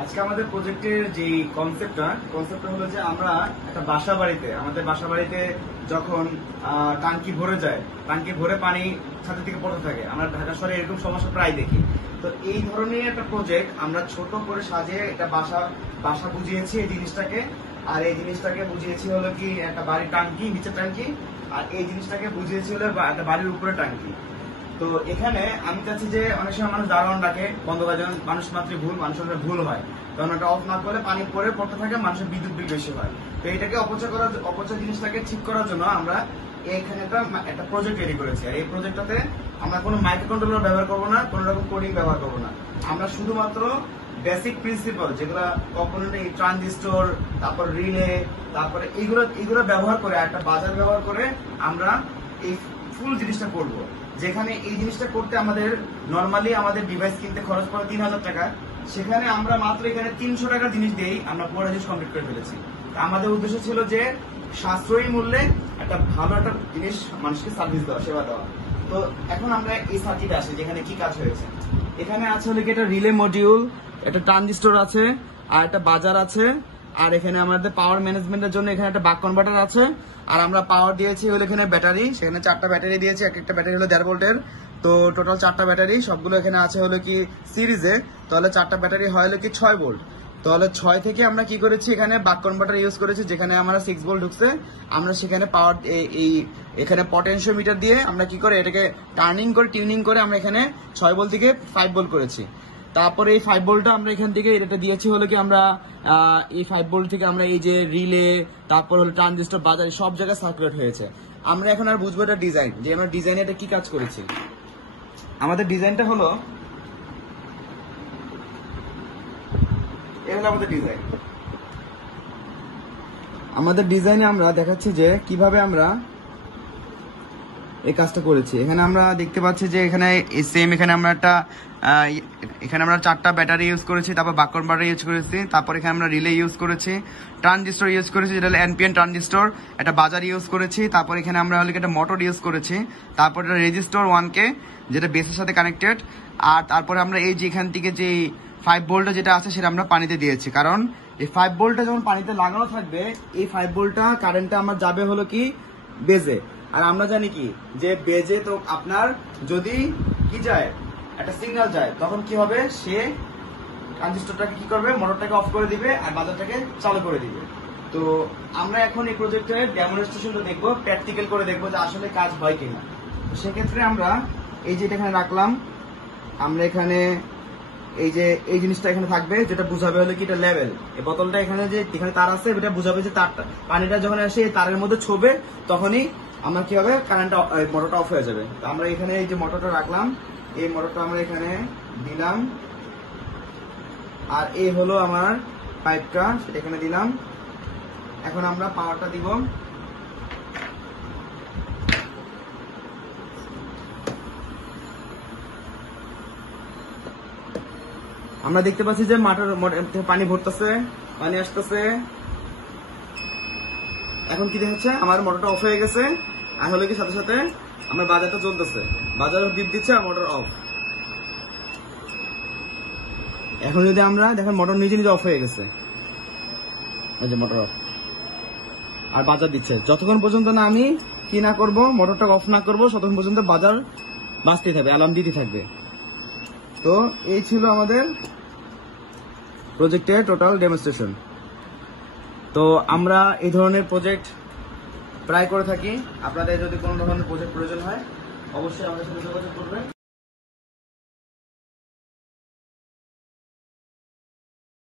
আজকে আমাদের প্রজেক্টের যে কনসেপ্টটা হলো যে আমরা একটা আমাদের বাসা বাড়িতে যখন টাঙ্কি ভরে যায়, টাঙ্কি ভরে পানি ছাদের দিকে পড়তে থাকে, আমরা ঢাকা শহরে এরকম সমস্যা প্রায় দেখি। তো এই ধরনের একটা প্রজেক্ট আমরা ছোট করে সাজিয়ে একটা বাসা বুঝিয়েছি এই জিনিসটাকে। আর এই জিনিসটাকে বুঝিয়েছি হলো কি একটা বাড়ির টাঙ্কি, নিচে টাঙ্কি, আর এই জিনিসটাকে বুঝিয়েছি হলো একটা বাড়ির উপরে টাঙ্কি। তো এখানে আমি চাচ্ছি যে অনেক সময় মানুষ দারোয়ান ডাকে বন্ধ করার জন্য, মানুষ মাত্রই ভুল, মানুষের ভুল হয়, কারণ ওটা অফ না করলে পানি পরে পড়তে থাকে, মানুষের বিদ্যুৎ বিল বেশি হয়। তো এটাকে অপচয় জিনিসটাকে ঠিক করার জন্য আমরা এখানে একটা প্রজেক্ট তৈরি করেছি। আর এই প্রজেক্টটাতে আমরা কোনো মাইক্রো কন্ট্রোলার ব্যবহার করবো না, কোনো রকম কোডিং ব্যবহার করবো না। আমরা শুধুমাত্র বেসিক প্রিন্সিপাল যেগুলো কম্পোনেন্ট, এই ট্রানজিস্টর, তারপর রিলে, তারপরে এইগুলো ব্যবহার করে, একটা বাজার ব্যবহার করে আমরা এই ফুল জিনিসটা করবো। যেখানে এই জিনিসটা করতে আমাদের নর্মালি আমাদের ডিভাইস কিনতে খরচ পড়ে 3000 টাকা, সেখানে আমরা মাত্র এখানে 300 টাকার জিনিস দিয়েই আমরা পুরো জিনিস কমপ্লিট করে ফেলেছি। আমাদের উদ্দেশ্য ছিল যে সাশ্রয়ী মূল্যে একটা ভালো একটা জিনিস মানুষকে সার্ভিস দেওয়া, সেবা দেওয়া। তো এখন আমরা এই সার্কিটে আসি, যেখানে কি কাজ হয়েছে। এখানে আছে হলো কি একটা রিলে মডিউল, একটা ট্রানজিস্টর আছে, আর একটা বাজার আছে, আর এখানে আমাদের পাওয়ার ম্যানেজমেন্টের জন্য এখানে একটা বাক কনভার্টার আছে। আর আমরা পাওয়ার দিয়েছি হলো এখানে ব্যাটারি, সেখানে 4টা ব্যাটারি দিয়েছি, একটা ব্যাটারি হলো 1.5 ভোল্টের। তো টোটাল 4টা ব্যাটারি, সবগুলো এখানে আছে হলো কি সিরিজে। তাহলে 4টা ব্যাটারি হয় হলো কি 6 ভোল্ট। তাহলে 6 থেকে আমরা কি করেছি, এখানে বাক কনভার্টার ইউজ করেছি, যেখানে আমরা 6 ভোল্ট ঢুকছে, আমরা সেখানে পাওয়ার এখানে পটেনশিওমিটার দিয়ে আমরা কি করে এটাকে টিউনিং করে আমরা এখানে 6 ভোল্ট থেকে 5 ভোল্ট করেছি। তারপরে এই 5 ভোল্টটা আমরা এখান থেকে এটা দিয়েছি হলো কি আমরা এই 5 ভোল্ট থেকে আমরা এই যে রিলে, তারপর হলো ট্রানজিস্টর, বাজার সব জায়গায় সার্কুলেট হয়েছে। আমরা এখন আর বুঝবো এটা ডিজাইন, যে আমরা ডিজাইনে এটা কি কাজ করেছি। আমাদের ডিজাইনটা হলো আমাদের ডিজাইন। আমাদের ডিজাইনে আমরা দেখাচ্ছি যে কিভাবে আমরা এই কাজটা করেছি। এখানে আমরা দেখতে পাচ্ছি যে এখানে সেম এখানে আমরা এখানে আমরা 4টা ব্যাটারি ইউজ করেছি, তারপর বাক কনভার্টার ইউজ করেছি, তারপর এখানে আমরা রিলে ইউজ করেছি, ট্রানজিস্টর ইউজ করেছি যেটা হলো এনপিএন ট্রানজিস্টর, একটা বাজার ইউজ করেছি, তারপর এখানে আমরা হলো একটা মোটর ইউজ করেছি, তারপর একটা রেজিস্টর 1K যেটা বেসের সাথে কানেক্টেড। আর তারপরে আমরা এই যে এখান থেকে যে 5 ভোল্টটা যেটা আছে সেটা আমরা পানিতে দিয়েছি, কারণ এই 5 ভোল্টটা যখন পানিতে লাগানো থাকবে, এই 5 ভোল্টটা কারেন্টটা আমার যাবে হলো কি বেজে। আর আমরা জানি কি যে বেজে তো আপনার যদি কি যায়, একটা সিগন্যাল যায়, তখন কি হবে, সে ট্রানজিস্টরটাকে কি করবে, মোটরটাকে অফ করে দিবে আর বাজারটাকে চালু করে দিবে। তো আমরা এখন এই প্রজেক্টের ডেমনস্ট্রেশনটা দেখবো, প্র্যাকটিক্যাল করে দেখবো যে আসলে কাজ হয় কিনা। তো সেক্ষেত্রে আমরা এই যে এখানে রাখলাম, আমরা এখানে এই জিনিসটা এখানে থাকবে, যেটা বুঝাবে হলো কি এটা লেভেল। এই বোতলটা এখানে তার আছে, এটা বুঝাবে যে তারটা পানিটা যখন আসে তারের মধ্যে ছোবে, তখনই আমার কি হবে, কারেন্টটা মোটরটা অফ হয়ে যাবে। তো আমরা এখানে এই যে মোটরটা রাখলাম, এই মোটরটা আমরা এখানে দিলাম, আর এই হলো আমার পাইপটা, সেটা এখানে দিলাম। এখন আমরা পাওয়ারটা দিব। আমরা দেখতে পাচ্ছি যে পানি ভরতেছে, পানি আসতেছে। এখন কি দেখাচ্ছে, আমার মোটরটা অফ হয়ে গেছে, আর হলো কি সাথে সাথে আমার বাজারটা চলতেছে, বাজার বিপ দিচ্ছে আর মোটর অফ। এখন যদি আমরা দেখেন মোটর নিজে নিজে অফ হয়ে গেছে, এই যে মোটর অফ, আর বাজার দিচ্ছে। যতক্ষণ পর্যন্ত না আমি কি না করবো, মোটরটা অফ না করবো, ততক্ষণ পর্যন্ত বাজার বাজতে থাকবে, অ্যালার্ম দিতে থাকবে। তো এই ছিল আমাদের প্রজেক্টের টোটাল ডেমনস্ট্রেশন। তো আমরা এই ধরনের প্রজেক্ট প্রায় করে থাকি। আপনাদের যদি কোনো ধরনের প্রজেক্ট প্রয়োজন হয়, অবশ্যই আমাদের সাথে যোগাযোগ করবেন।